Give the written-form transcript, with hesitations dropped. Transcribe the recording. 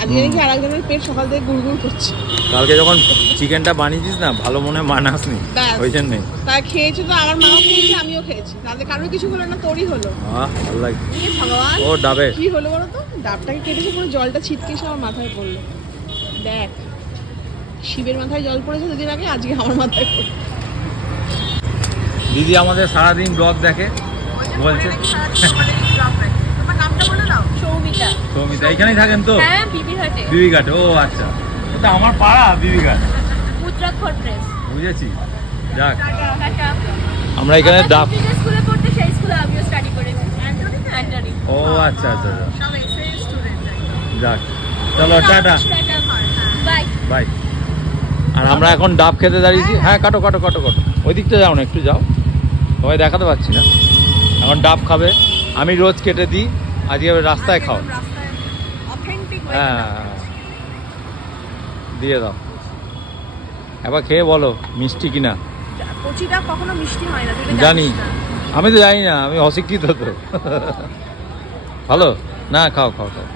আজকে নাকি আরেকজনের পেট সকাল থেকে গুড়গুড় করছে। কালকে যখন চিকেনটা বানিয়েছিস না, ভালো মনে মানাসনি, ওই জন্যই। তাই খেয়েছে তো, আমার মাও খেয়েছে, আমিও খেয়েছি, তাদের কারোর কিছু হলো না, তোরই হলো। ভালো লাগে। ভগবান, ও ডাবে কি হলো বলো তো, ডাবটাকে কেটেছে, পুরো জলটা ছিটকে এসে আমার মাথায় পড়লো। দেখ, শিবের মাথায় জল পড়েছে দুদিন আগে, আজকে আমার মাথায় পড়লো। দিদি আমাদের সারাদিন ব্লগ দেখে, বলছে। তোমার নামটা বলে দাও। সৌমিতা। সৌমিতা এখানেই থাকেন তো? হ্যাঁ, বিবিঘাটে। বিবিঘাটে, ও আচ্ছা, এটা আমার পাড়া বিবিঘাট। উত্তরাখণ্ড প্রেস। বুঝেছি। যাক, আমরা এখানে ডাব। স্কুলে পড়তে, সেই স্কুলে আমিও স্টাডি করেছি। অ্যান্টনি। ও আচ্ছা আচ্ছা, সব এক্সেল স্টুডেন্ট। যাক, চলো টাটা, বাই বাই। আর আমরা এখন ডাব খেতে দাঁড়িয়েছি। হ্যাঁ, কাটো কাটো কাটো কাটো, ওই দিকটা যাও না, একটু যাও, সবাই দেখাতে পাচ্ছি না। এখন ডাব খাবে, আমি রোজ কেটে দিই, আজকে রাস্তায় খাও। হ্যাঁ, দিয়ে দাও, এবার খেয়ে বলো মিষ্টি কিনা। কচিটা কখনো মিষ্টি হয় না, জানি, আমি তো জানি না, আমি অশিক্ষিত তো। ভালো না, খাও খাও খাও।